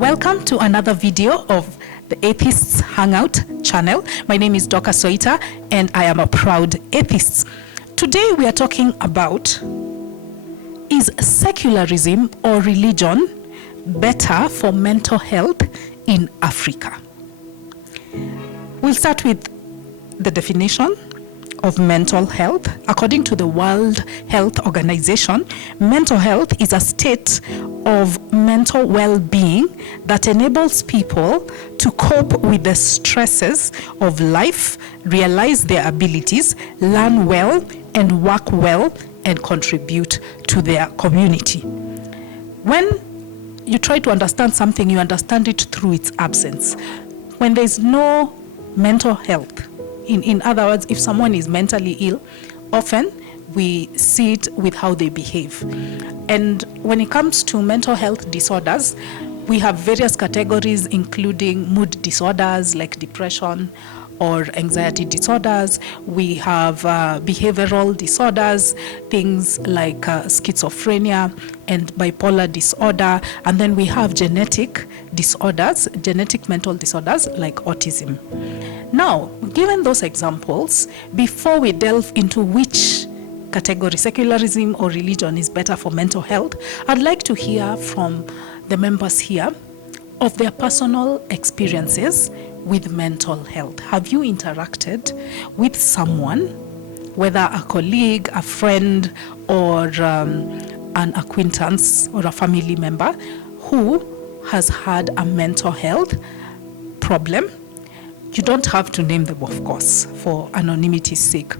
Welcome to another video of the Atheists Hangout channel. My name is Doka Soita and I am a proud atheist. Today we are talking about, is secularism or religion better for mental health in Africa? We'll start with the definition of mental health. According to the World Health Organization, mental health is a state of mental well-being that enables people to cope with the stresses of life, realize their abilities, learn well, and work well, and contribute to their community. When you try to understand something, you understand it through its absence. When there's no mental health, in other words, if someone is mentally ill, often we see it with how they behave. And when it comes to mental health disorders, we have various categories, including mood disorders like depression or anxiety disorders. We have behavioral disorders, things like schizophrenia and bipolar disorder. And then we have genetic disorders, genetic mental disorders like autism. Now, given those examples, before we delve into which category, secularism or religion, is better for mental health, I'd like to hear from the members here of their personal experiences with mental health. Have you interacted with someone, whether a colleague, a friend, or an acquaintance or a family member who has had a mental health problem? You don't have to name them, of course, for anonymity's sake.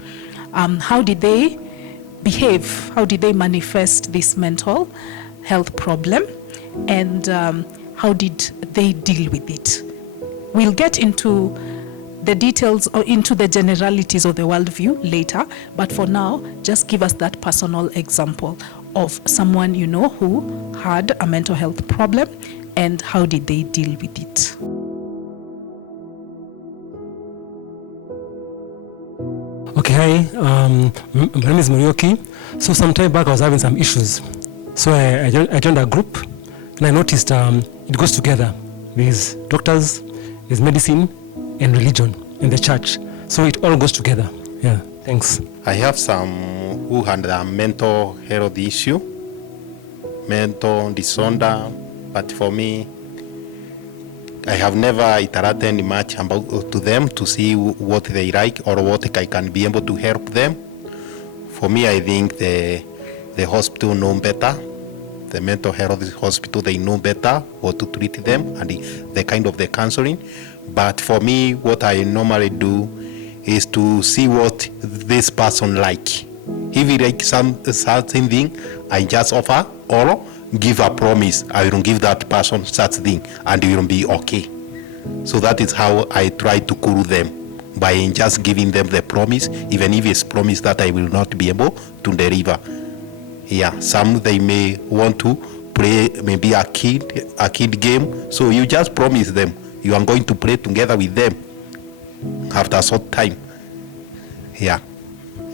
How did they behave? How did they manifest this mental health problem? And how did they deal with it? We'll get into the details or into the generalities of the worldview later, but for now, just give us that personal example of someone you know who had a mental health problem and how did they deal with it. Okay, hi, my name is Morioki. So some time back I was having some issues. So I joined a group and I noticed it goes together with doctors, with medicine and religion in the church. So it all goes together. Yeah, thanks. I have some who had a mental health issue, mental disorder, but for me, I have never interacted much to them to see what they like or what I can be able to help them. For me, I think the hospital know better. The mental health hospital, they know better what to treat them and the kind of the counseling. But for me, what I normally do is to see what this person like. If he likes certain thing, I just offer or give a promise, I will give that person such thing and it will be okay. So that is how I try to cool them, by just giving them the promise, even if it's promise that I will not be able to deliver. Yeah, some they may want to play maybe a kid game, so you just promise them you are going to play together with them after a short time. Yeah.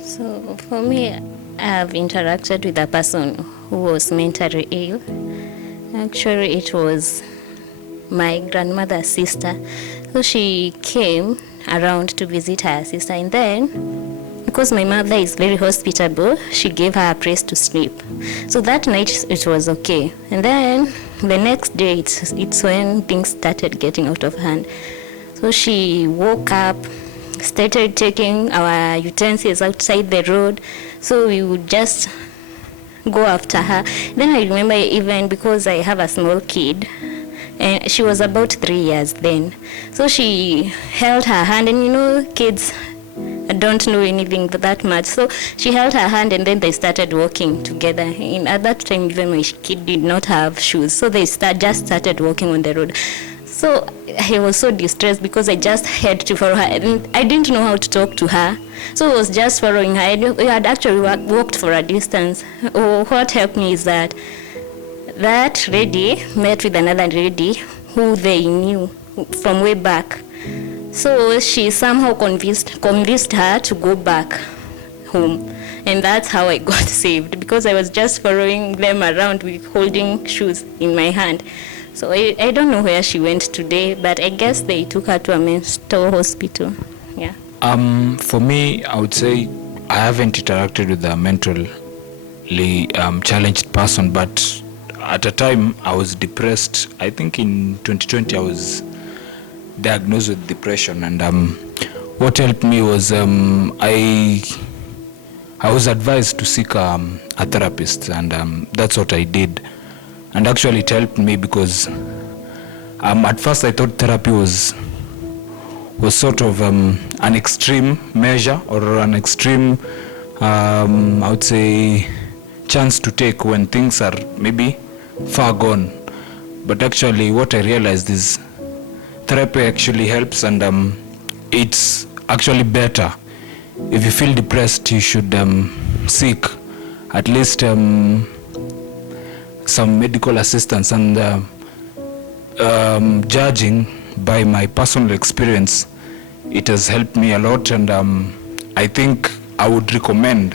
So for me, I've interacted with a person who was mentally ill. Actually, it was my grandmother's sister. So she came around to visit her sister, and then, because my mother is very hospitable, she gave her a place to sleep. So that night it was okay. And then the next day, it's when things started getting out of hand. So she woke up, started taking our utensils outside the road, so we would just go after her. Then I remember, even because I have a small kid, and she was about 3 years then, so she held her hand, and kids don't know anything that much, so she held her hand and then they started walking together. At that time, even my kid did not have shoes, so they just started walking on the road. So I was so distressed because I just had to follow her, and I didn't know how to talk to her. So I was just following her. We had actually walked for a distance. What helped me is that lady met with another lady who they knew from way back. So she somehow convinced her to go back home. And that's how I got saved, because I was just following them around with holding shoes in my hand. So I don't know where she went today, but I guess they took her to a mental hospital. Yeah. For me, I would say I haven't interacted with a mentally challenged person, but at a time I was depressed. I think in 2020 I was diagnosed with depression, and what helped me was I was advised to seek a therapist, and that's what I did. And actually it helped me because at first I thought therapy was sort of an extreme measure or an extreme, I would say, chance to take when things are maybe far gone. But actually what I realized is therapy actually helps, and it's actually better. If you feel depressed, you should seek at least some medical assistance. And judging by my personal experience, it has helped me a lot, and I think I would recommend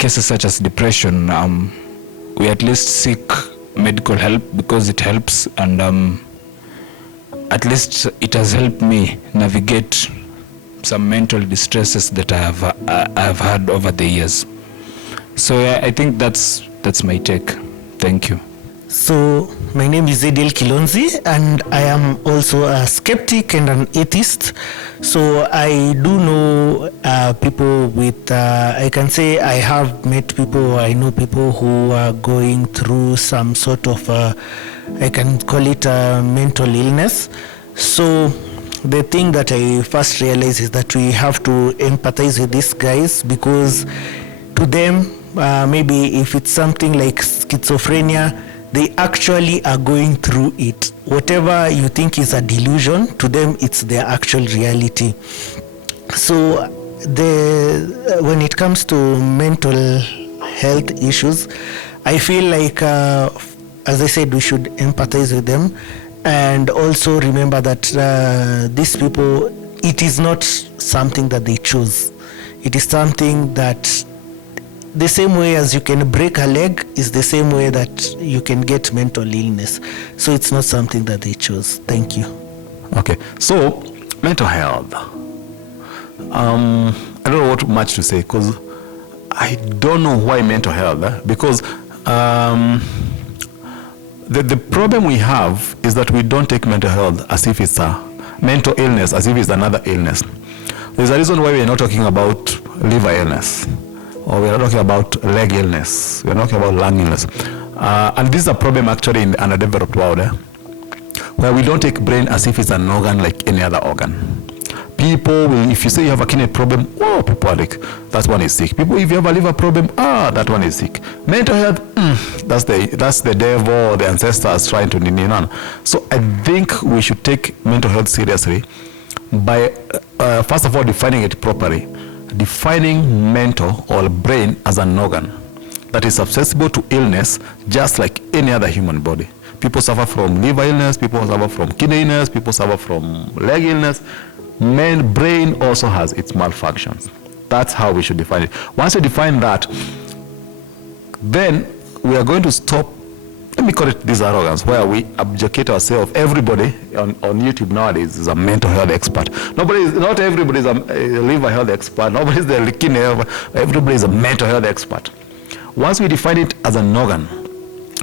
cases such as depression, we at least seek medical help because it helps, and at least it has helped me navigate some mental distresses that I have had over the years. So yeah, I think that's my take. Thank you. So my name is Edel Kilonzi, and I am also a skeptic and an atheist. So I do know people with, I can say I have met people, I know people who are going through some sort of, I can call it a mental illness. So the thing that I first realized is that we have to empathize with these guys, because to them, maybe if it's something like schizophrenia, they actually are going through it. Whatever you think is a delusion, to them it's their actual reality. So when it comes to mental health issues, I feel like, as I said, we should empathize with them, and also remember that these people, it is not something that they choose. It is something that, the same way as you can break a leg, is the same way that you can get mental illness. So it's not something that they choose. Thank you. Okay, so mental health. I don't know what much to say, because I don't know why mental health. Because the problem we have is that we don't take mental health as if it's a mental illness, as if it's another illness. There's a reason why we're not talking about liver illness, or we're not talking about leg illness, we're not talking about lung illness. And this is a problem actually in the underdeveloped world, where we don't take brain as if it's an organ like any other organ. People will, if you say you have a kidney problem, oh, people are like, that one is sick. People, if you have a liver problem, that one is sick. Mental health, that's the devil or the ancestors trying to nini on. So I think we should take mental health seriously by, first of all, defining it properly. Defining mental or brain as an organ that is susceptible to illness just like any other human body. People suffer from liver illness, people suffer from kidney illness, people suffer from leg illness. Brain also has its malfunctions. That's how we should define it. Once we define that, then we are going to stop, let me call it this arrogance, where we abjugate ourselves. Everybody on YouTube nowadays is a mental health expert. Not everybody is a liver health expert. Nobody is the kidney health. Everybody is a mental health expert. Once we define it as an organ,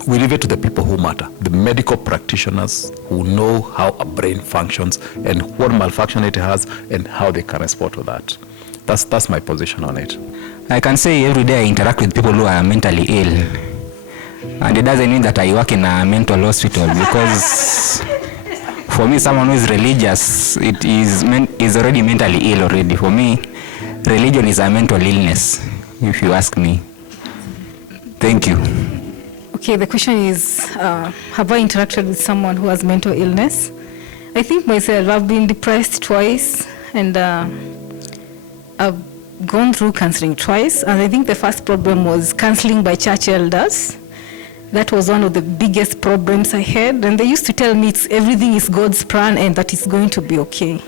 we leave it to the people who matter, the medical practitioners who know how a brain functions and what malfunction it has and how they can respond to that. That's my position on it. I can say every day I interact with people who are mentally ill. And it doesn't mean that I work in a mental hospital, because for me, someone who is religious, is already mentally ill already. For me, religion is a mental illness, if you ask me. Thank you. Okay, the question is, have I interacted with someone who has mental illness? I think myself, I've been depressed twice, and I've gone through counseling twice. And I think the first problem was counseling by church elders. That was one of the biggest problems I had. And they used to tell me everything is God's plan and that it's going to be okay.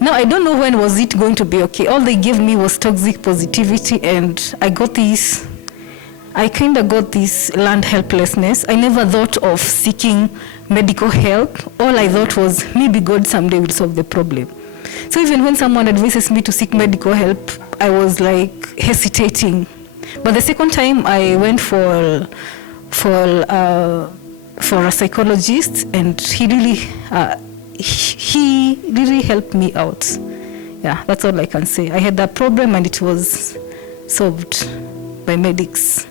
Now, I don't know when was it going to be okay. All they gave me was toxic positivity, and I got this I kind of got this learned helplessness. I never thought of seeking medical help. All I thought was maybe God someday will solve the problem. So even when someone advises me to seek medical help, I was like hesitating. But the second time I went for a psychologist, and he really helped me out. Yeah, that's all I can say. I had that problem and it was solved by medics.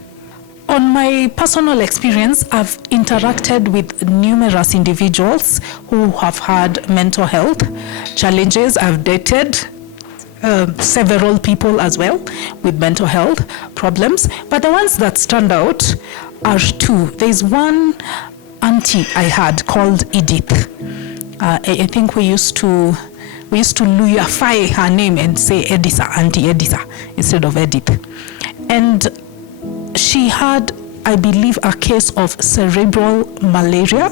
On my personal experience, I've interacted with numerous individuals who have had mental health challenges. I've dated several people as well with mental health problems. But the ones that stand out are two. There's one auntie I had called Edith. I think we used to Luyafy her name and say Edisa, Auntie Edisa, instead of Edith. And she had, I believe, a case of cerebral malaria,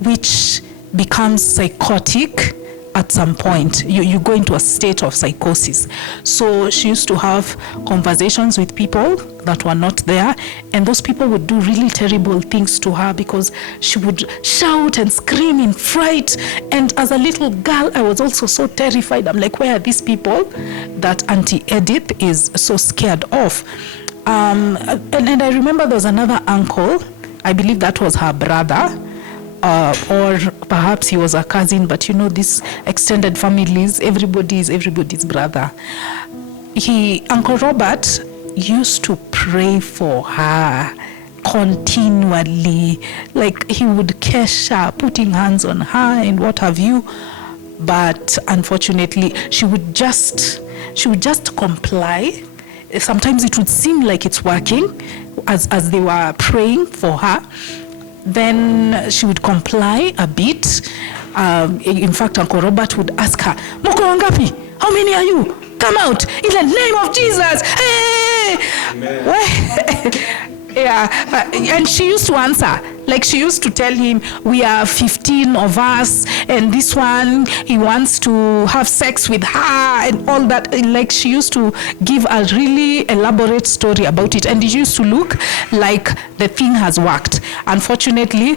which becomes psychotic at some point. You go into a state of psychosis. So she used to have conversations with people that were not there, and those people would do really terrible things to her because she would shout and scream in fright. And as a little girl, I was also so terrified. I'm like, where are these people that Auntie Edith is so scared of? And I remember there was another uncle, I believe that was her brother, or perhaps he was a cousin, but you know, these extended families, everybody is everybody's brother. Uncle Robert used to pray for her continually, like he would kesha, putting hands on her and what have you. But unfortunately, she would just comply. Sometimes it would seem like it's working as they were praying for her. Then she would comply a bit. In fact, Uncle Robert would ask her, Moko wangapi? How many are you? Come out in the name of Jesus. Hey! Yeah, and she used to answer. Like she used to tell him, we are 15 of us, and this one, he wants to have sex with her and all that. Like she used to give a really elaborate story about it, and it used to look like the thing has worked. Unfortunately,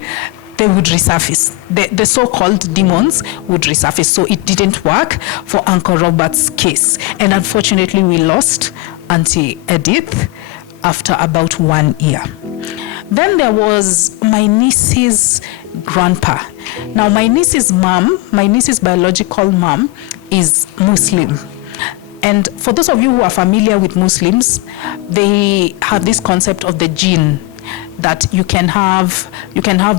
they would resurface. The so-called demons would resurface. So it didn't work for Uncle Robert's case. And unfortunately, we lost Auntie Edith after about 1 year. Then there was my niece's grandpa. Now my niece's biological mom is Muslim. And for those of you who are familiar with Muslims, they have this concept of the jinn, that you can have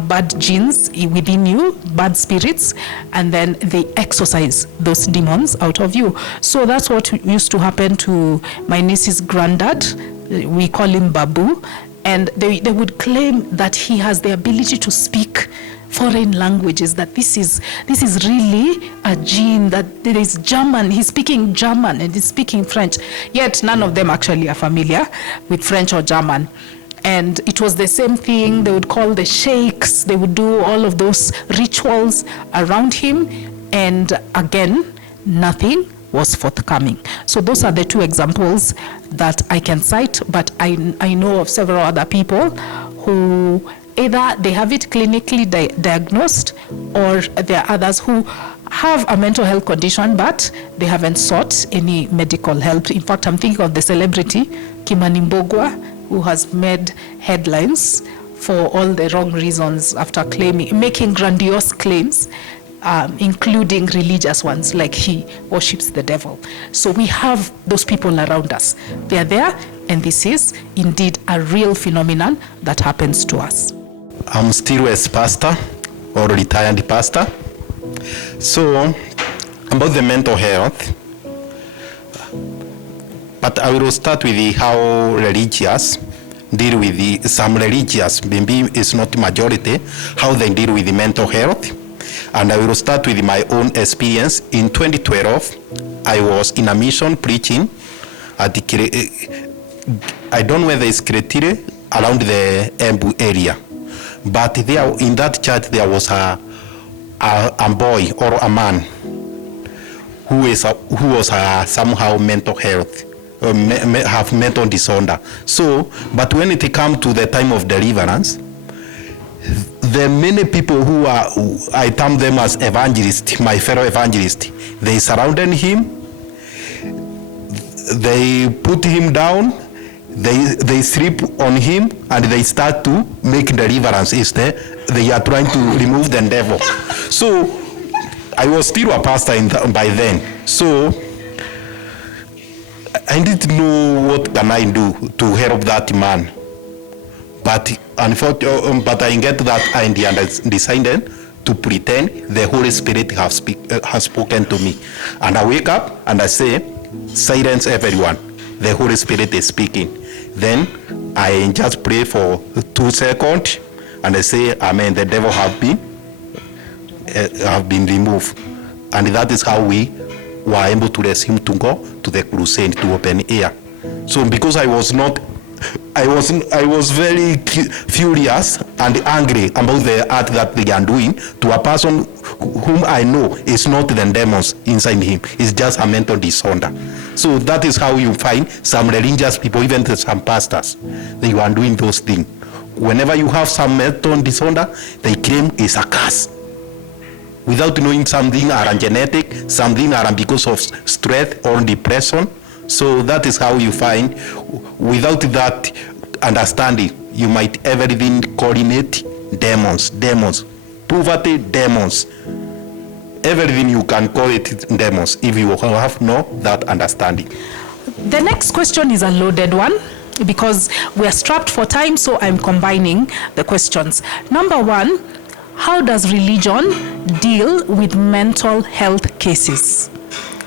bad genes within you, bad spirits, and then they exorcise those demons out of you. So that's what used to happen to my niece's granddad. We call him Babu, and they would claim that he has the ability to speak foreign languages, that this is really a gene, that there is German, he's speaking German and he's speaking French, yet none of them actually are familiar with French or German. And it was the same thing. They would call the sheikhs, they would do all of those rituals around him, and again, nothing was forthcoming. So those are the two examples that I can cite, but I know of several other people who either they have it clinically diagnosed, or there are others who have a mental health condition, but they haven't sought any medical help. In fact, I'm thinking of the celebrity, Kimani Mbogwa, who has made headlines for all the wrong reasons after making grandiose claims, including religious ones, like he worships the devil. So we have those people around us. They are there, and this is indeed a real phenomenon that happens to us. I'm still a pastor or retired pastor. So about the mental health, but I will start with how religious deal with some religious, maybe it's not majority, how they deal with the mental health. And I will start with my own experience. In 2012, I was in a mission preaching at the, I don't know whether it's Kretire, around the Embu area. But there, in that church, there was a boy or a man who was somehow mental health have mental disorder. So, but when it comes to the time of deliverance, the many people who are, I term them as evangelists, my fellow evangelists, they surrounded him, they put him down, they sleep on him, and they start to make deliverance. Instead, they are trying to remove the devil. So I was still a pastor by then. So I didn't know what can I do to help that man. But unfortunately, but I get that idea and I decided to pretend the Holy Spirit has spoken to me. And I wake up and I say, silence everyone. The Holy Spirit is speaking. Then I just pray for 2 seconds and I say, Amen, the devil have been removed. And that is how we were able to raise him to go to the crusade to open air. So because I was very furious and angry about the act that they are doing to a person whom I know is not the demons inside him. It's just a mental disorder. So that is how you find some religious people, even some pastors, they are doing those things. Whenever you have some mental disorder, they claim it's a curse. Without knowing something are genetic, something are because of stress or depression. So that is how you find, without that understanding, you might everything coordinate demons, poverty, demons. Everything you can call it demons if you have no that understanding. The next question is a loaded one because we are strapped for time, so I'm combining the questions. Number 1, how does religion deal with mental health cases?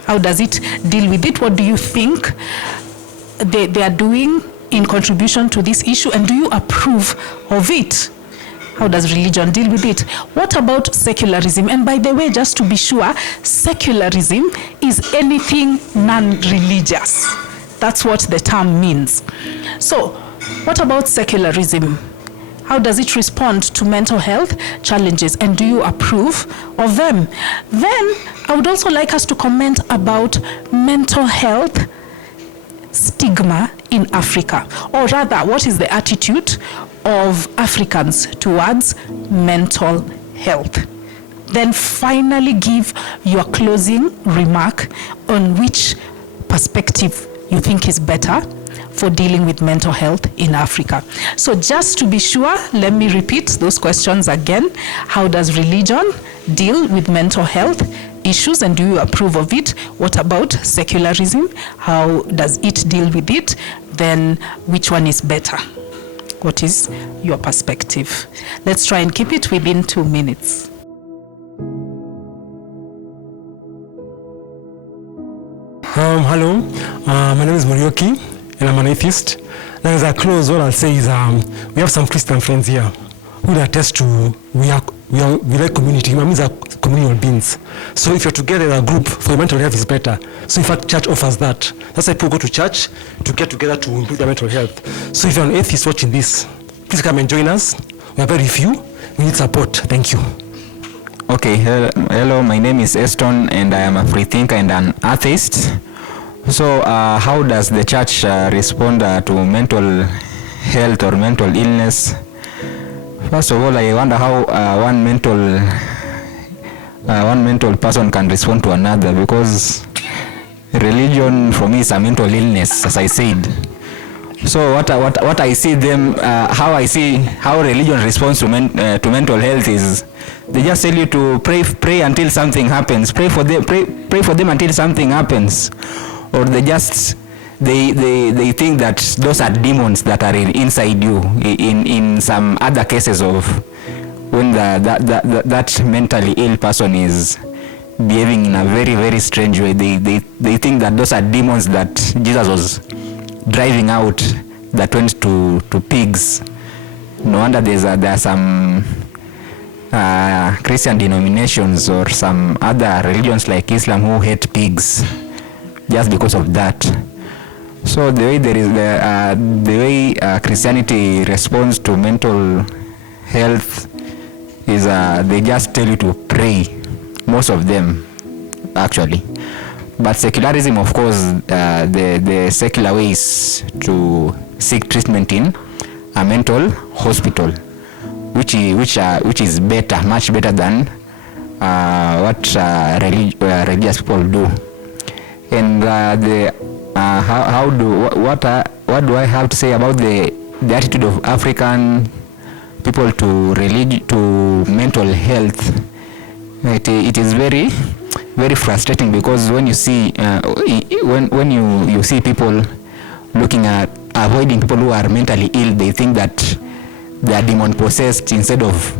How does it deal with it? What do you think they are doing in contribution to this issue, and do you approve of it? How does religion deal with it? What about secularism? And by the way, just to be sure, secularism is anything non-religious. That's what the term means. So, what about secularism? How does it respond to mental health challenges, and do you approve of them? Then, I would also like us to comment about mental health stigma in Africa, or rather, what is the attitude of Africans towards mental health? Then finally give your closing remark on which perspective you think is better for dealing with mental health in Africa. So just to be sure, let me repeat those questions again. How does religion deal with mental health issues, and do you approve of it? What about secularism? How does it deal with it? Then which one is better? What is your perspective? Let's try and keep it within 2 minutes. Hello, my name is Morioki, and I'm an atheist. Now, as I close, what I'll say is we have some Christian friends here who will attest to we like community. Human beings are communal beings. So if you're together as a group, for your mental health is better. So in fact, church offers that. That's why people go to church to get together to improve their mental health. So if you're an atheist watching this, please come and join us. We are very few. We need support. Thank you. Okay, hello, my name is Eston, and I am a free thinker and an atheist. So how does the church respond to mental health or mental illness? First of all, I wonder how one mental person can respond to another, because religion for me is a mental illness, as I said. So what I see them, how I see how religion responds to mental health is they just tell you to pray until something happens, pray for them until something happens, or they think that those are demons that are inside you. In some other cases of when that mentally ill person is behaving in a very, very strange way, they think that those are demons that Jesus was driving out that went to pigs. No wonder there are some Christian denominations or some other religions like Islam who hate pigs just because of that. So the way Christianity responds to mental health is they just tell you to pray. Most of them, actually. But secularism, of course, the secular way is to seek treatment in a mental hospital, which is better, much better than what religious people do. And what do I have to say about the attitude of African people to mental health? It is very, very frustrating, because when you see when you see people looking at avoiding people who are mentally ill, they think that they are demon possessed, instead of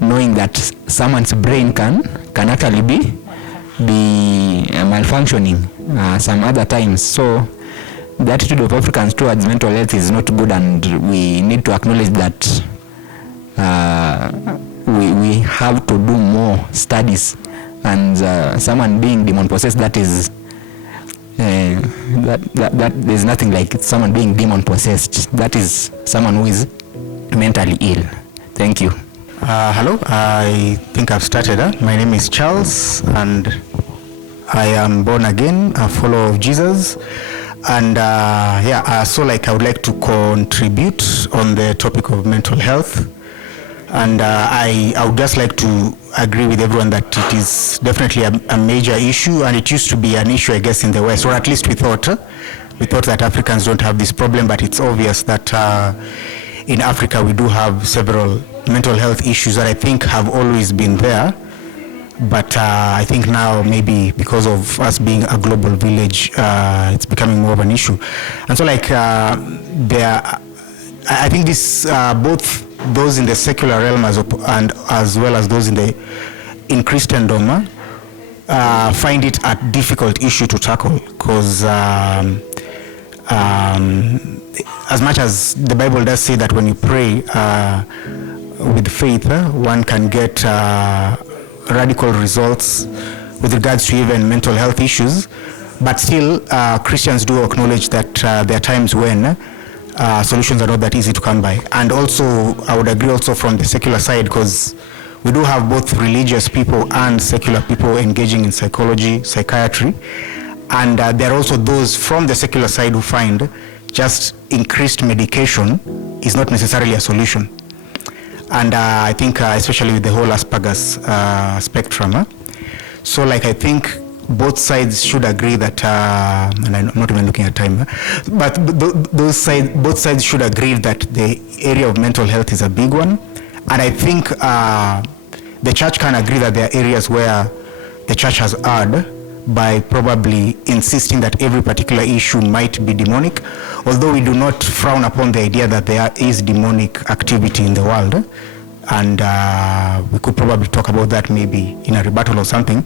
knowing that someone's brain can actually be malfunctioning some other times. So the attitude of Africans towards mental health is not good, and we need to acknowledge that we have to do more studies. And someone being demon possessed, that is that there's nothing like someone being demon possessed. That is someone who is mentally ill. Thank you. Hello, I think I've started. My name is Charles, and I am born again, a follower of Jesus. And so I would like to contribute on the topic of mental health. And I would just like to agree with everyone that it is definitely a major issue, and it used to be an issue, I guess, in the West, or at least we thought that Africans don't have this problem, but it's obvious that in Africa we do have several mental health issues that I think have always been there. But I think now, maybe because of us being a global village, it's becoming more of an issue. And so I think this both those in the secular realm and as well as those in Christendom find it a difficult issue to tackle, because as much as the Bible does say that when you pray with faith, one can get radical results with regards to even mental health issues, but still Christians do acknowledge that there are times when solutions are not that easy to come by. And also, I would agree also from the secular side, because we do have both religious people and secular people engaging in psychology, psychiatry, and there are also those from the secular side who find just increased medication is not necessarily a solution. And I think especially with the whole Asperger's spectrum, so I think both sides should agree that, and I'm not even looking at time, but both sides should agree that the area of mental health is a big one. And I think the church can agree that there are areas where the church has erred by probably insisting that every particular issue might be demonic, although we do not frown upon the idea that there is demonic activity in the world. And we could probably talk about that maybe in a rebuttal or something,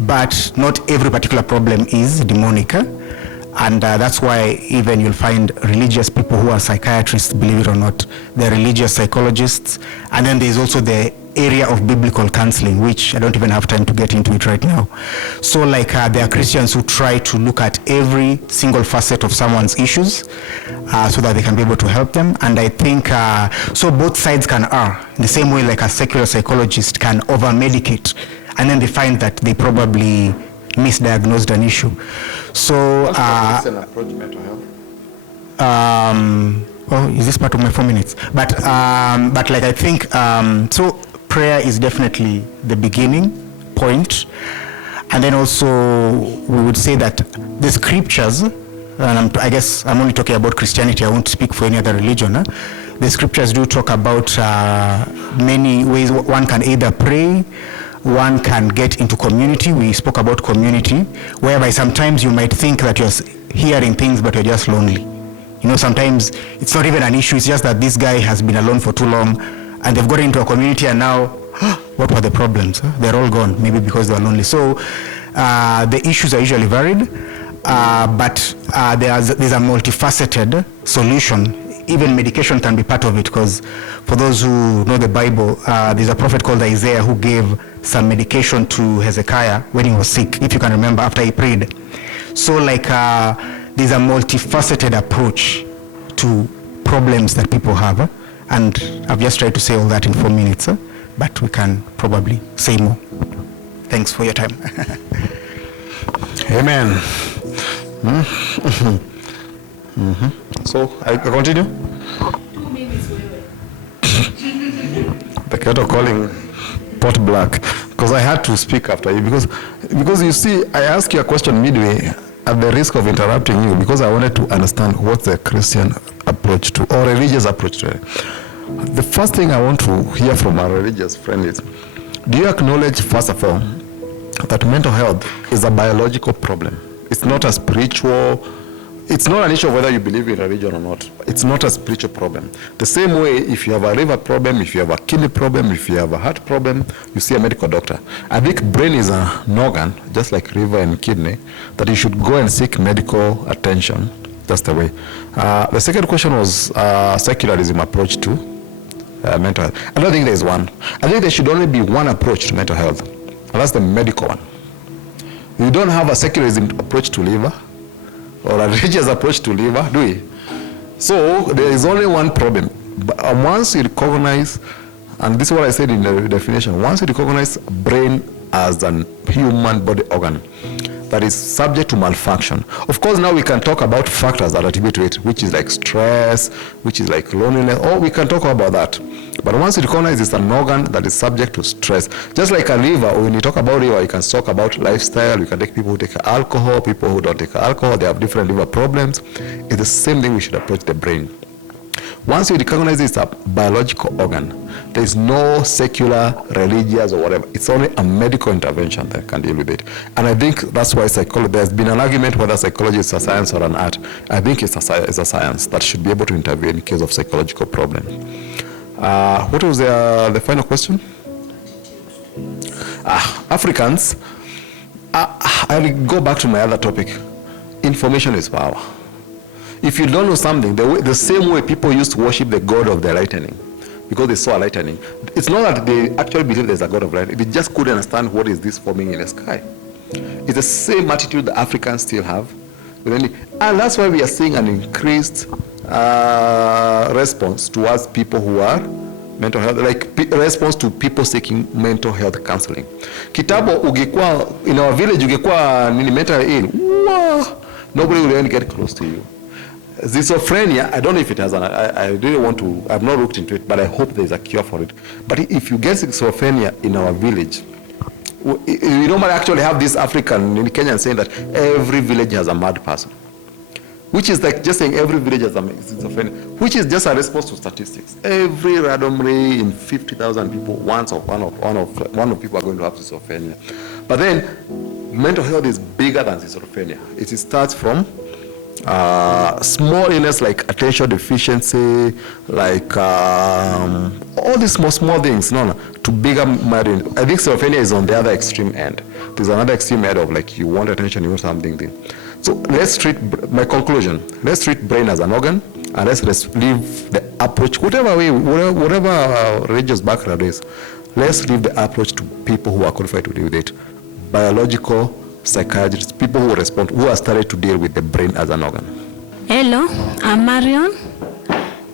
but not every particular problem is demonic. And that's why even you'll find religious people who are psychiatrists, believe it or not, they're religious psychologists. And then there's also the area of biblical counseling, which I don't even have time to get into it right now. So there are Christians who try to look at every single facet of someone's issues so that they can be able to help them. And I think, so both sides can err, in the same way a secular psychologist can over-medicate, and then they find that they probably misdiagnosed an issue. So, is this part of my 4 minutes? But I think, so prayer is definitely the beginning point. And then also we would say that the scriptures, and I guess I'm only talking about Christianity, I won't speak for any other religion. The scriptures do talk about many ways one can either pray, one can get into community. We spoke about community, whereby sometimes you might think that you're hearing things, but you're just lonely. Sometimes it's not even an issue, it's just that this guy has been alone for too long, and they've got into a community, and now, what were the problems? They're all gone, maybe because they were lonely. So the issues are usually varied, but there's a multifaceted solution. Even medication can be part of it, because for those who know the Bible, there's a prophet called Isaiah who gave some medication to Hezekiah when he was sick, if you can remember, after he prayed. So there's a multifaceted approach to problems that people have, and I've just tried to say all that in 4 minutes, but we can probably say more. Thanks for your time. Amen. So, I continue? 2 minutes, The kettle calling pot black, because I had to speak after you, because you see, I asked you a question midway at the risk of interrupting you, because I wanted to understand what's the Christian approach to, or religious approach to it. The first thing I want to hear from our religious friend is, do you acknowledge, first of all, that mental health is a biological problem? It's not a spiritual, it's not an issue of whether you believe in religion or not. It's not a spiritual problem. The same way, if you have a liver problem, if you have a kidney problem, if you have a heart problem, you see a medical doctor. I think brain is an organ, just like liver and kidney, that you should go and seek medical attention. That's the way. The second question was secularism approach to mental health. I don't think there's one. I think there should only be one approach to mental health, and that's the medical one. You don't have a secularism approach to liver or a religious approach to liver, do we? So there is only one problem. But once you recognize, and this is what I said in the definition, once you recognize brain as a human body organ that is subject to malfunction. Of course, now we can talk about factors that attribute to it, which is like stress, which is like loneliness, or we can talk about that. But once you recognize it's an organ that is subject to stress, just like a liver, when you talk about liver, you can talk about lifestyle, you can take people who take alcohol, people who don't take alcohol, they have different liver problems. It's the same thing we should approach the brain. Once you recognize it's a biological organ, there is no secular, religious, or whatever. It's only a medical intervention that can deal with it. And I think that's why psychology, there's been an argument whether psychology is a science or an art. I think it's a science that should be able to intervene in case of psychological problems. What was the final question? Africans, I'll go back to my other topic. Information is power. If you don't know something, the same way people used to worship the god of the lightning, because they saw a lightning, it's not that they actually believe there's a god of lightning, they just couldn't understand what is this forming in the sky. It's the same attitude the Africans still have. And that's why we are seeing an increased response towards people who are mental health, like response to people seeking mental health counseling. Kitabo, ungekuwa, in our village, ungekuwa mentally ill, nobody will even get close to you. Schizophrenia, I don't know if it has I really want to, I've not looked into it, but I hope there's a cure for it. But if you get schizophrenia in our village, we don't actually have this African in Kenya saying that every village has a mad person, which is like just saying every village has a schizophrenia, which is just a response to statistics. Every randomly in 50,000 people, one of people are going to have schizophrenia. But then mental health is bigger than schizophrenia. It starts from small illness like attention deficiency, like all these small things, to bigger matter. I think schizophrenia is on the other extreme end. There's another extreme end of like you want attention, you want something. So let's treat, my conclusion, let's treat brain as an organ, and let's leave the approach, whatever way, whatever religious background is, let's leave the approach to people who are qualified to deal with it. Biological psychiatrists, people who respond, who are started to deal with the brain as an organ. Hello, I'm Marion,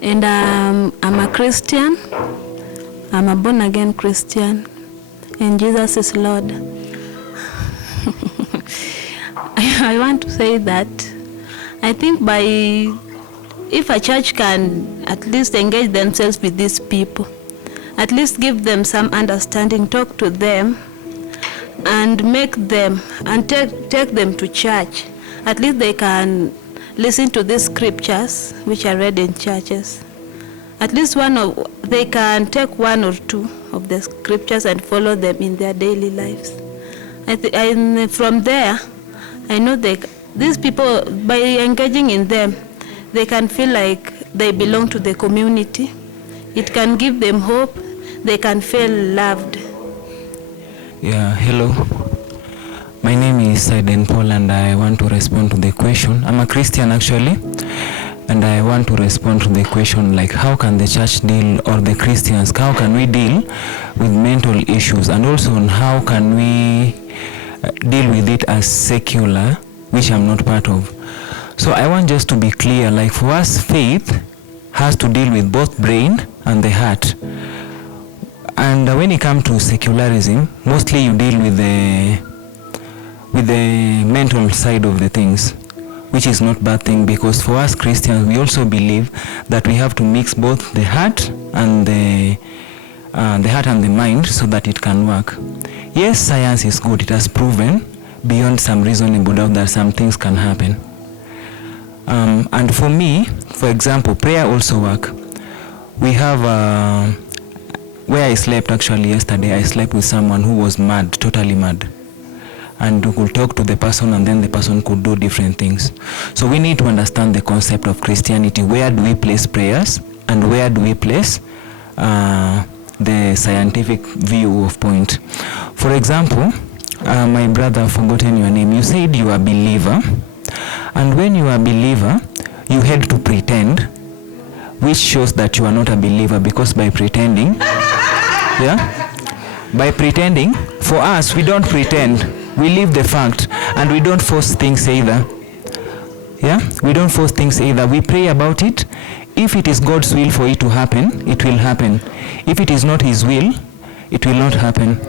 and I'm a Christian. I'm a born-again Christian, and Jesus is Lord. I want to say that I think if a church can at least engage themselves with these people, at least give them some understanding, talk to them, and make them, and take them to church. At least they can listen to these scriptures which are read in churches. At least they can take one or two of the scriptures and follow them in their daily lives. And from there, I know these people, by engaging in them, they can feel like they belong to the community. It can give them hope. They can feel loved. Yeah, hello. My name is Aiden Paul, and I want to respond to the question. I'm a Christian actually, and I want to respond to the question like how can the church deal, or the Christians, how can we deal with mental issues, and also on how can we deal with it as secular, which I'm not part of. So I want just to be clear, like for us, faith has to deal with both brain and the heart. And when it comes to secularism, mostly you deal with with the mental side of the things, which is not bad thing, because for us Christians, we also believe that we have to mix both the heart and the mind so that it can work. Yes, science is good. It has proven beyond some reasonable doubt that some things can happen. And for me, for example, prayer also work. We have where I slept actually yesterday, I slept with someone who was mad, totally mad. And we could talk to the person, and then the person could do different things. So we need to understand the concept of Christianity. Where do we place prayers, and where do we place the scientific view of point? For example, my brother, I've forgotten your name. You said you are a believer, and when you are a believer, you had to pretend, which shows that you are not a believer, because by pretending, by pretending, for us, we don't pretend. We live the fact, and we don't force things either. We don't force things either. We pray about it. If it is God's will for it to happen, it will happen. If it is not His will, it will not happen.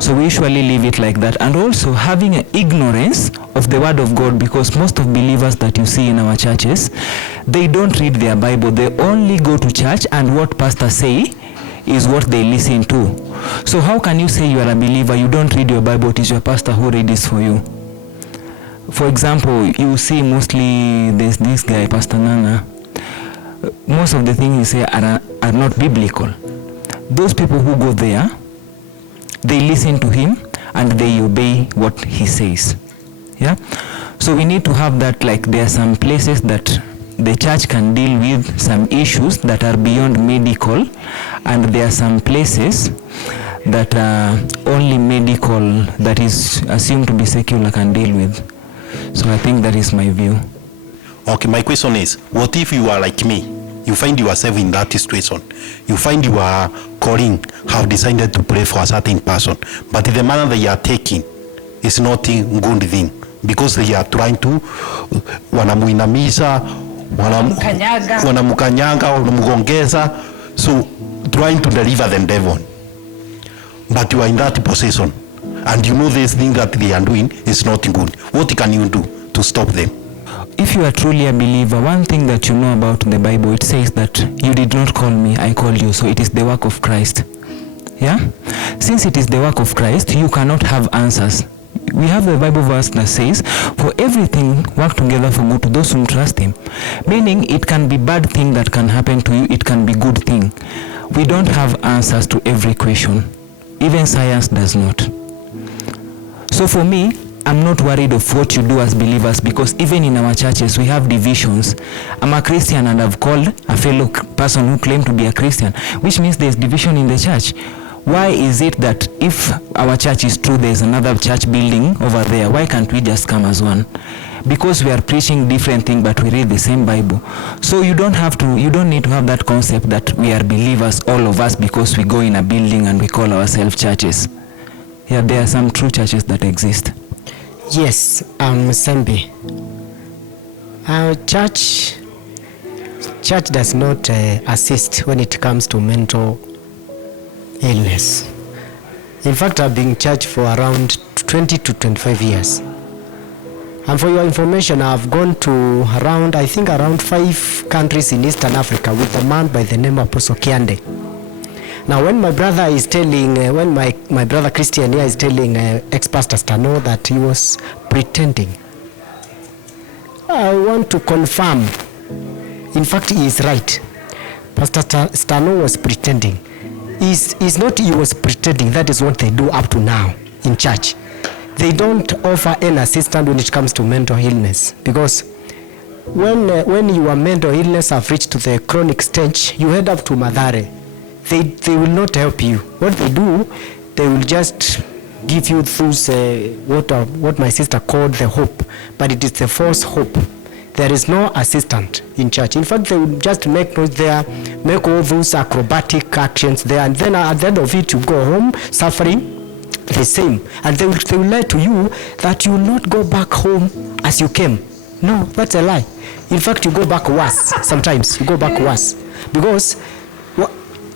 So we usually leave it like that. And also having an ignorance of the word of God, because most of believers that you see in our churches, they don't read their Bible. They only go to church, and what pastors say is what they listen to. So how can you say you are a believer? You don't read your Bible. It is your pastor who reads this for you. For example, you see mostly there's this guy, Pastor Nana. Most of the things he say are not biblical. Those people who go there, they listen to him and they obey what he says. So we need to have that, like there are some places that the church can deal with some issues that are beyond medical, and there are some places that are only medical, that is assumed to be secular, can deal with. So I think that is my view. Okay, my question is, what if you are like me? You find yourself in that situation. You find you are calling, have decided to pray for a certain person, but the manner they are taking is not a good thing, because they are trying to wanamuinamisha, wanamukanyanga, wanamugongeza, so trying to deliver the devil. But you are in that position, and you know this thing that they are doing is not good. What can you do to stop them? If you are truly a believer, one thing that you know about the Bible, it says that you did not call me, I called you. So it is the work of Christ. Since it is the work of Christ, you cannot have answers. We have the Bible verse that says, for everything work together for good to those who trust Him. Meaning it can be bad thing that can happen to you, it can be good thing. We don't have answers to every question. Even science does not. So for me, I'm not worried of what you do as believers, because even in our churches we have divisions. I'm a Christian and I've called a fellow person who claimed to be a Christian, which means there's division in the church. Why is it that if our church is true, there's another church building over there? Why can't we just come as one? Because we are preaching different things, but we read the same Bible. So you don't need to have that concept that we are believers, all of us, because we go in a building and we call ourselves churches. There are some true churches that exist. Yes, Sembi. Our church does not assist when it comes to mental illness. In fact, I've been in church for around 20 to 25 years. And for your information, I've gone to around 5 countries in Eastern Africa with a man by the name of Apostle Kiande. Now, when my brother is telling, when my brother Christian here is telling ex-pastor Stano that he was pretending, I want to confirm. In fact, he is right. Pastor Stano was pretending. It's not he was pretending. That is what they do up to now in church. They don't offer any assistance when it comes to mental illness, because when your mental illness have reached to the chronic stage, you head up to Madare. They will not help you. What they do, they will just give you those what my sister called the hope, but it is the false hope. There is no assistant in church. In fact, they will just make noise there, make all those acrobatic actions there, and then at the end of it, you go home suffering the same. And they will lie to you that you will not go back home as you came. No, that's a lie. In fact, you go back worse. Sometimes you go back worse, because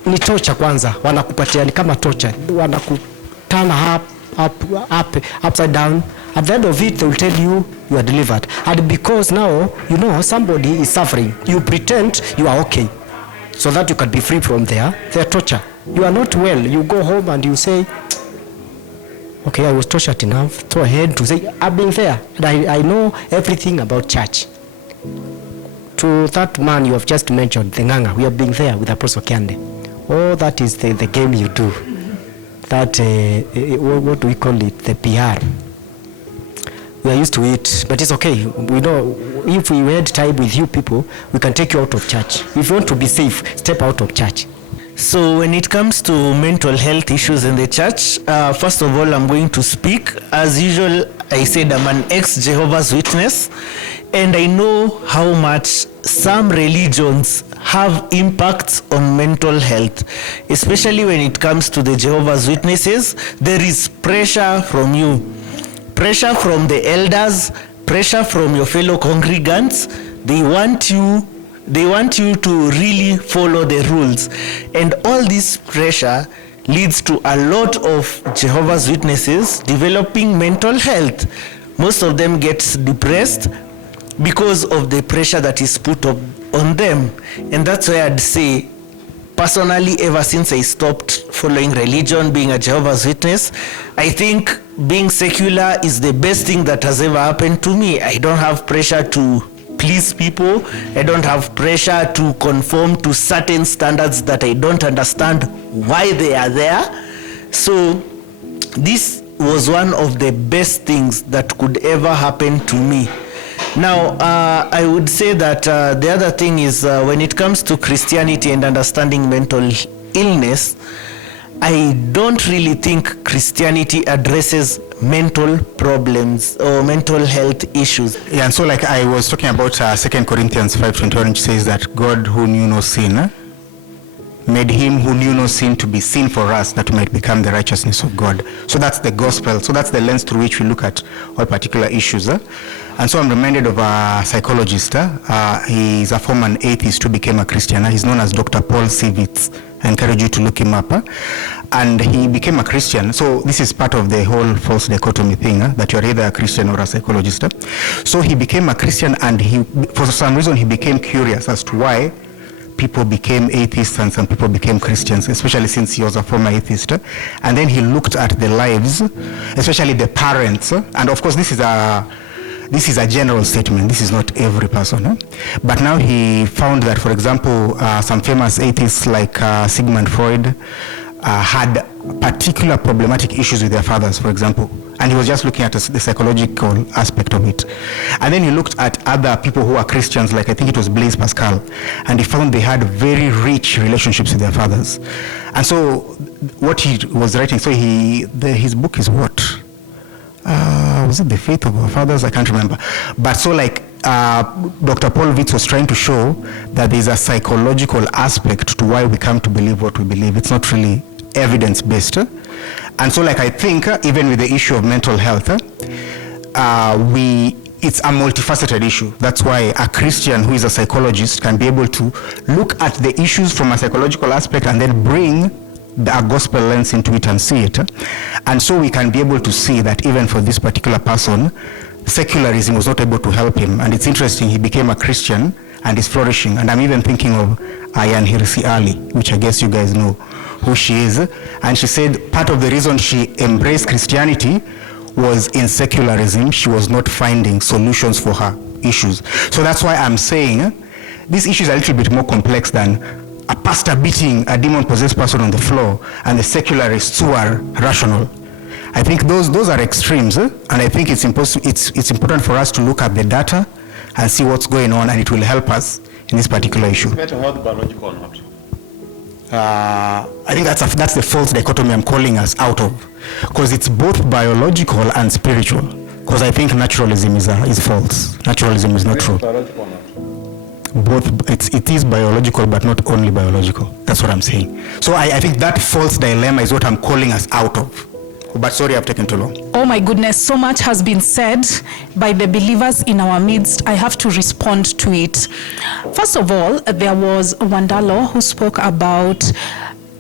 ni torture kwanza, wanakupatia ni kama torture, wanakutana upside down. At the end of it, they will tell you you are delivered. And because now, you know, somebody is suffering, you pretend you are okay, so that you can be free from their torture. You are not well. You go home and you say, okay, I was tortured enough. Go ahead to say, I've been there. And I know everything about church. To that man you have just mentioned, the Nganga, we have been there with Apostle Kiande. Oh, that is the game you do. That, what do we call it? The PR. We are used to it, but it's okay. We know if we had time with you people, we can take you out of church. If you want to be safe, step out of church. So when it comes to mental health issues in the church, first of all, I'm going to speak. As usual, I said I'm an ex-Jehovah's Witness, and I know how much some religions have impacts on mental health, especially when it comes to the Jehovah's Witnesses. There is pressure from you. Pressure from the elders, pressure from your fellow congregants. They want you to really follow the rules. And all this pressure leads to a lot of Jehovah's Witnesses developing mental health. Most of them get depressed because of the pressure that is put up on them. And that's why I'd say, personally, ever since I stopped following religion, being a Jehovah's Witness, I think being secular is the best thing that has ever happened to me. I don't have pressure to please people. I don't have pressure to conform to certain standards that I don't understand why they are there. So this was one of the best things that could ever happen to me. Now, I would say that the other thing is when it comes to Christianity and understanding mental illness, I don't really think Christianity addresses mental problems or mental health issues. Yeah, and so like I was talking about 2 Corinthians 5:21, which says that God who knew no sin made him who knew no sin to be sin for us, that we might become the righteousness of God. So that's the gospel. So that's the lens through which we look at all particular issues. And so I'm reminded of a psychologist. He's a former atheist who became a Christian. He's known as Dr. Paul Sivitz. I encourage you to look him up. And he became a Christian. So this is part of the whole false dichotomy thing, that you're either a Christian or a psychologist. So he became a Christian, and for some reason he became curious as to why people became atheists and some people became Christians, especially since he was a former atheist. And then he looked at the lives, especially the parents. And of course, this is a general statement. This is not every person. But now he found that, for example, some famous atheists like Sigmund Freud had particular problematic issues with their fathers, for example. And he was just looking at the psychological aspect of it. And then he looked at other people who are Christians, like I think it was Blaise Pascal, and he found they had very rich relationships with their fathers. And so what he was writing, so his book is what? Was it The Faith of Our Fathers? I can't remember. But so like Dr. Paul Vitz was trying to show that there's a psychological aspect to why we come to believe what we believe. It's not really evidence-based. And so like I think even with the issue of mental health, it's a multifaceted issue. That's why a Christian who is a psychologist can be able to look at the issues from a psychological aspect and then bring a gospel lens into it and see it. And so we can be able to see that even for this particular person, secularism was not able to help him. And it's interesting, he became a Christian and is flourishing. And I'm even thinking of Ayan Hirsi Ali, which I guess you guys know who she is. And she said part of the reason she embraced Christianity was in secularism. She was not finding solutions for her issues. So that's why I'm saying this issue is a little bit more complex than a pastor beating a demon-possessed person on the floor and the secularists who are rational. I think those are extremes, and I think it's important for us to look at the data and see what's going on, and it will help us in this particular issue. Is mental health biological or not? I think that's the false dichotomy I'm calling us out of, because it's both biological and spiritual. Because I think naturalism is false. Naturalism is not true. Biological or not? Both, it is biological, but not only biological. That's what I'm saying. So I think that false dilemma is what I'm calling us out of. But sorry, I've taken too long. Oh my goodness, so much has been said by the believers in our midst. I have to respond to it. First of all, there was Wandalo who spoke about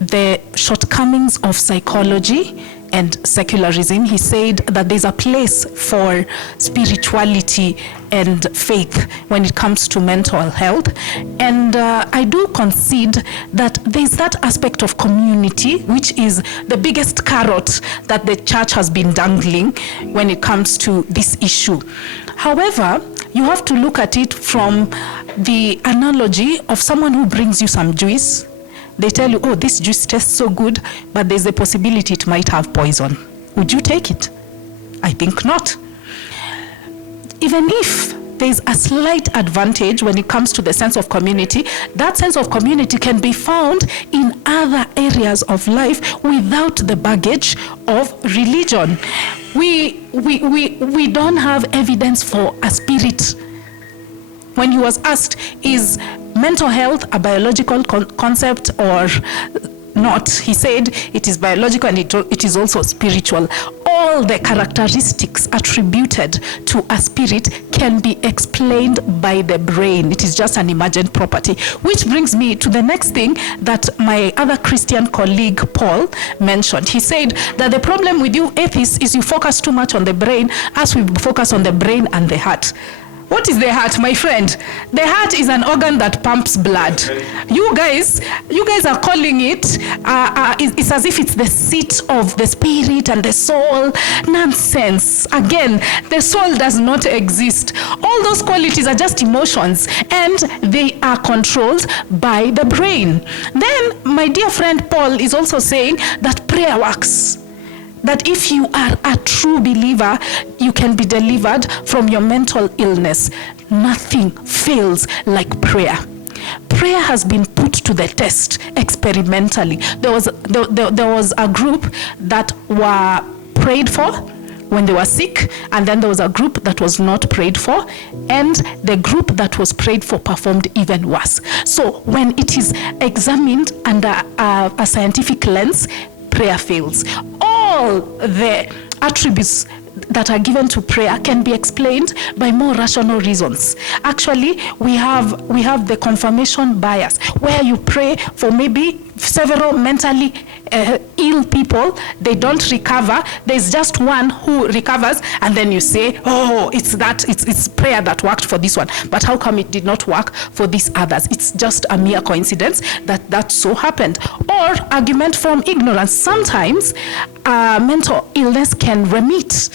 the shortcomings of psychology and secularism. He said that there's a place for spirituality and faith when it comes to mental health. And I do concede that there's that aspect of community, which is the biggest carrot that the church has been dangling when it comes to this issue. However, you have to look at it from the analogy of someone who brings you some juice. They tell you, oh, this juice tastes so good, but there's a possibility it might have poison. Would you take it? I think not. Even if there's a slight advantage when it comes to the sense of community, that sense of community can be found in other areas of life without the baggage of religion. We don't have evidence for a spirit. When he was asked, is mental health a biological concept or not, he said it is biological and it is also spiritual. All the characteristics attributed to a spirit can be explained by the brain. It is just an emergent property. Which brings me to the next thing that my other Christian colleague Paul mentioned. He said that the problem with you atheists is you focus too much on the brain as we focus on the brain and the heart. What is the heart, my friend? The heart is an organ that pumps blood. You guys are calling it, it's as if it's the seat of the spirit and the soul. Nonsense. Again, the soul does not exist. All those qualities are just emotions, and they are controlled by the brain. Then, my dear friend Paul is also saying that prayer works. That if you are a true believer, you can be delivered from your mental illness. Nothing fails like prayer. Prayer has been put to the test experimentally. There was a group that were prayed for when they were sick, and then there was a group that was not prayed for, and the group that was prayed for performed even worse. So when it is examined under a scientific lens, prayer fails. All the attributes that are given to prayer can be explained by more rational reasons. Actually, we have the confirmation bias, where you pray for maybe several mentally ill people, they don't recover. There's just one who recovers, and then you say, oh, it's prayer that worked for this one. But how come it did not work for these others? It's just a mere coincidence that so happened. Or argument from ignorance. Sometimes mental illness can remit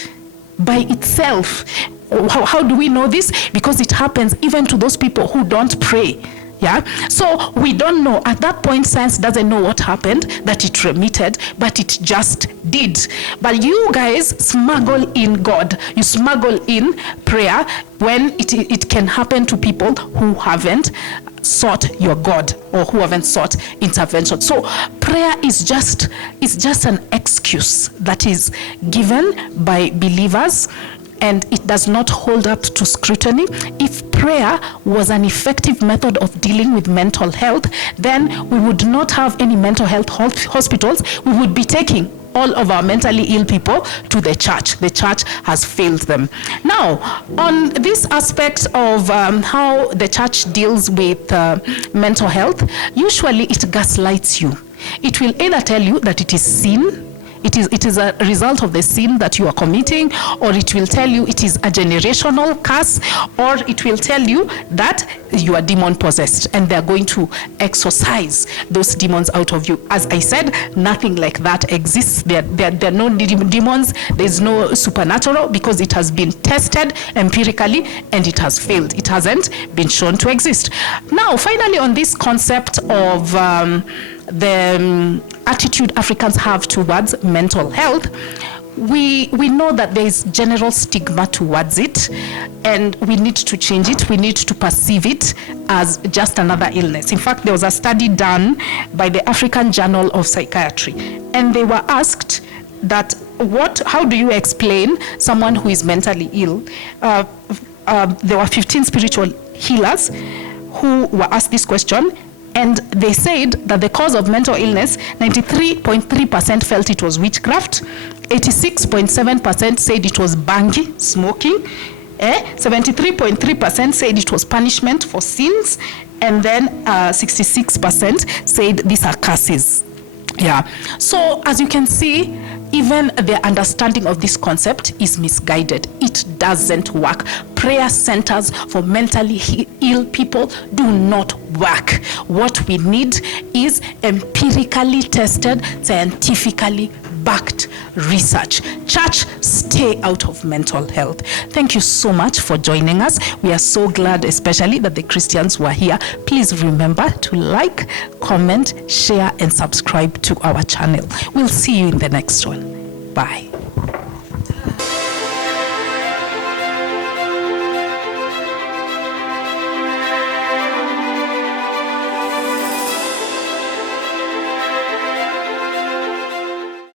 by itself. How do we know this? Because it happens even to those people who don't pray. Yeah, so we don't know. At that point, science doesn't know what happened, that it remitted, but it just did. But you guys smuggle in God. You smuggle in prayer when it can happen to people who haven't sought your God or who haven't sought intervention. So prayer is just an excuse that is given by believers, and it does not hold up to scrutiny. If prayer was an effective method of dealing with mental health, then we would not have any mental health hospitals. We would be taking all of our mentally ill people to the church. The church has failed them. Now, on this aspect of how the church deals with mental health, usually it gaslights you. It will either tell you that it is sin, it is a result of the sin that you are committing, or it will tell you it is a generational curse, or it will tell you that you are demon possessed and they're going to exorcise those demons out of you. As I said, nothing like that exists. There are no demons. There's no supernatural, because it has been tested empirically and it has failed. It hasn't been shown to exist. Now, finally, on this concept of the attitude Africans have towards mental health, we know that there is general stigma towards it, and we need to change it. We need to perceive it as just another illness. In fact, there was a study done by the African Journal of Psychiatry, and they were asked that how do you explain someone who is mentally ill? There were 15 spiritual healers who were asked this question, and they said that the cause of mental illness, 93.3% felt it was witchcraft, 86.7% said it was bangi, smoking, 73.3% said it was punishment for sins, and then 66% said these are curses. Yeah. So as you can see, even their understanding of this concept is misguided. It doesn't work. Prayer centers for mentally ill people do not work. What we need is empirically tested, scientifically backed research. Church, stay out of mental health. Thank you so much for joining us. We are so glad, especially that the Christians were here. Please remember to like, comment, share, and subscribe to our channel. We'll see you in the next one. Bye.